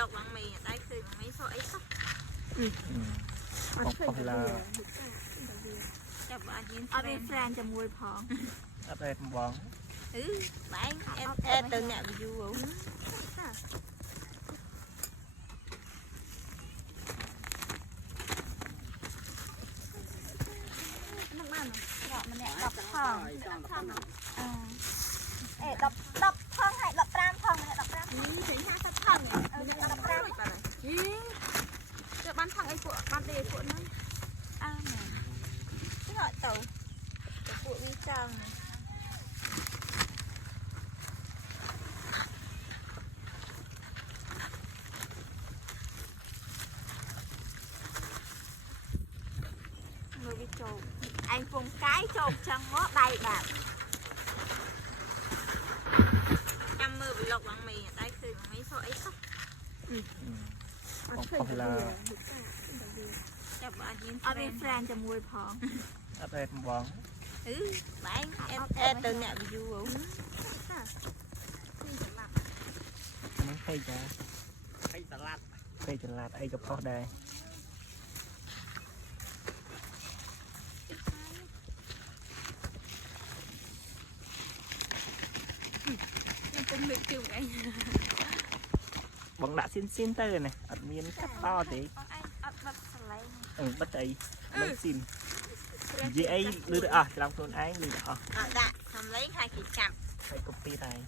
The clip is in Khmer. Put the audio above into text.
lộc bằng mì đâyคือbằng mì số ấy sắc không là ចាប់បានមាន អត់មាន friend ជាមួយផង អត់ទេបង bạn em từ nhà view នឹងបានក្រក់ម្នាក់10ផងអេ10ផងហើយ15ផងម្នាក់15នេះถึง50ផងម្នាក់15បាទទៅបានផងអីពួកបានទេពួកហ្នឹងអើមែន cái gọi tàu của vi trăng người bị trộm anh vùng cái trộm chân ngó đầy bạc ចាំមើលប្លុកbằng mì đâyคือbằng mì số ấy sắc không là ចាប់បានមាន អត់មាន friend ជាមួយផង អត់ទេបង bạn em từ nhà view មិនពេកចាពេកចល័តពេកចល័តអីក៏ផុសដែរ em cũng được chịu anh បងដាក់ស៊ីនទៅនេះអត់មានកាត់តទេ anh អត់បិទសលេង បិទអីមិនស៊ីននិយាយអីលឺអស់ច្រឡំខ្លួនឯងលឺអស់ đặt thầm lấy hai kỳ chậm ហើយកុំពីដែរ